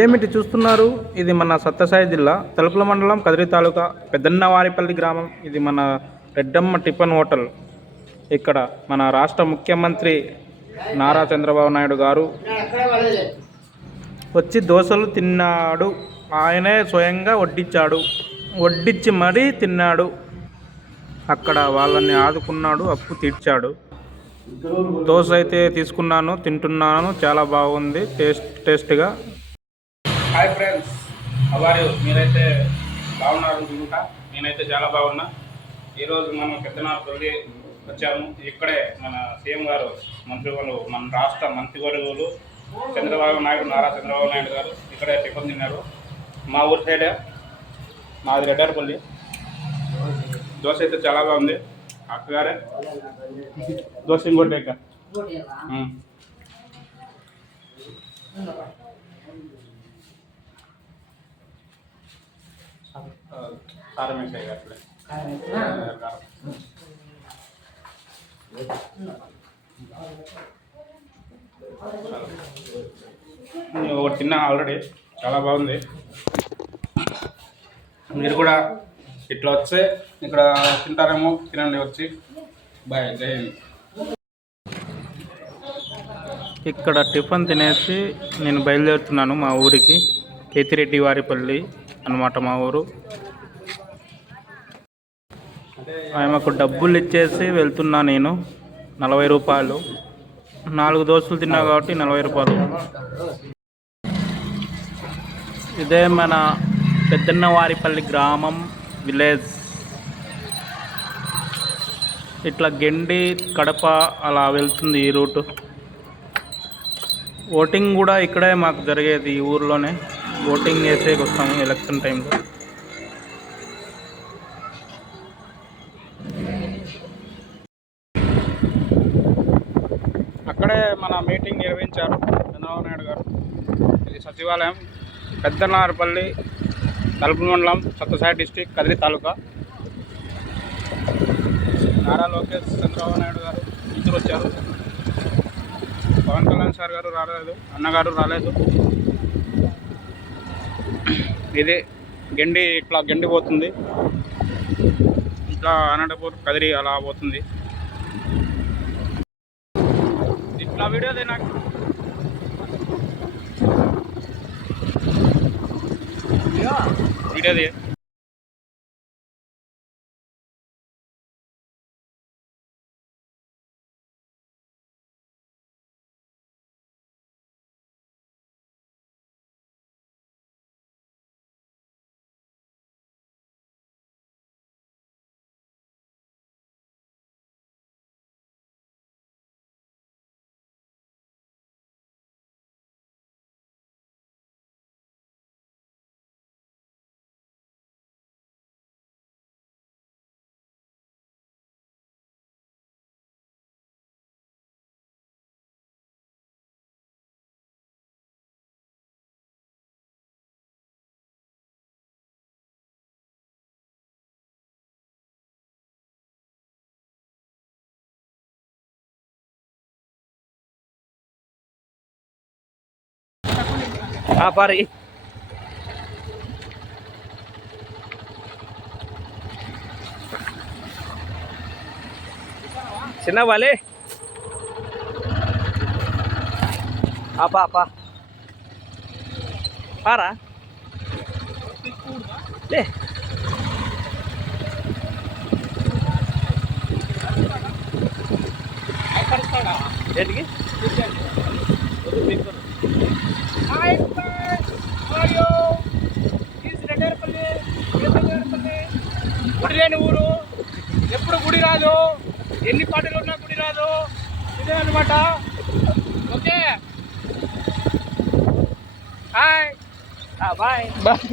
ఏమిటి చూస్తున్నారు? ఇది మన సత్యసాయి జిల్లా తలుపుల మండలం కదిరి తాలూకా పెద్దన్నవారిపల్లి గ్రామం. ఇది మన రెడ్డమ్మ టిఫిన్ హోటల్. ఇక్కడ మన రాష్ట్ర ముఖ్యమంత్రి నారా చంద్రబాబు నాయుడు గారు వచ్చి దోశలు తిన్నాడు. ఆయనే స్వయంగా వడ్డించాడు, వడ్డించి మరీ తిన్నాడు. అక్కడ వాళ్ళని ఆదుకున్నాడు, అప్పు తీర్చాడు. దోశ అయితే తీసుకున్నాను, తింటున్నాను. చాలా బాగుంది, టేస్ట్గా. హాయ్ ఫ్రెండ్స్, అవారు మీరైతే బాగున్నారు అనుకుంటా. నేనైతే చాలా బాగున్నా. ఈరోజు మనం పెద్దనార్పల్లి వచ్చాము. ఇక్కడే మన సీఎం గారు, మంత్రివర్యులు, మన రాష్ట్ర మంత్రివర్యులు చంద్రబాబు నాయుడు, నారా చంద్రబాబు నాయుడు గారు ఇక్కడే టిఫిన్ తిన్నారు. మా ఊరి సైడే, మాది రెడ్డారపల్లి. దోశ అయితే చాలా బాగుంది. అక్కగారే దోశ ఇంకోటి ఇక కారం వేసాయి అట్లే. ఒకటి తిన్నా ఆల్రెడీ, చాలా బాగుంది. మీరు కూడా ఇట్లా వస్తే ఇక్కడ తింటారేమో, తినండి వచ్చి. బాయ్, జై హింద్. ఇక్కడ టిఫిన్ తినేసి నేను బయలుదేరుతున్నాను మా ఊరికి. కేతిరెడ్డి వారిపల్లి అన్నమాట మా ఊరు. ఆమెకు డబ్బులు ఇచ్చేసి వెళ్తున్నా నేను. 40 రూపాయలు, 4 దోశలు తిన్నా కాబట్టి 40 రూపాయలు. ఇదే మన పెద్దన్నవారిపల్లి గ్రామం, విలేజ్. ఇట్లా గెండి, కడప అలా వెళ్తుంది ఈ రూటు. ఓటింగ్ కూడా ఇక్కడే మాకు జరిగేది, ఈ ఊర్లోనే. ఓటింగ్ చేసేకి వస్తాము ఎలక్షన్ టైంలో. అక్కడే మన మీటింగ్ నిర్వహించారు చంద్రబాబు నాయుడు గారు. ఇది సచివాలయం, పెద్దనార్పల్లి, తలుపుల మండలం, సత్యసాయి డిస్టిక్, కదిరి తాలూకా. నారా లోకేష్, చంద్రబాబు నాయుడు గారు ఇద్దరు వచ్చారు. పవన్ కళ్యాణ్ సార్ గారు రాలేదు, అన్నగారు రాలేదు. ఇది గెండి, ఇట్లా గెండి పోతుంది, ఇట్లా అనంతపూర్, కదిరి అలా పోతుంది. ఇట్లా వీడియోదే నాకు వీడియోది. పారి చిన్న వాళ్ళే ఆపా ఆపా పారా లే. ఏంటికి గుడి లేని ఊరు, ఎప్పుడు గుడి రాదు, ఎన్ని పాటలు ఉన్నా గుడి రాదు. ఇదే అనమాట. Okay, hi, bye bye.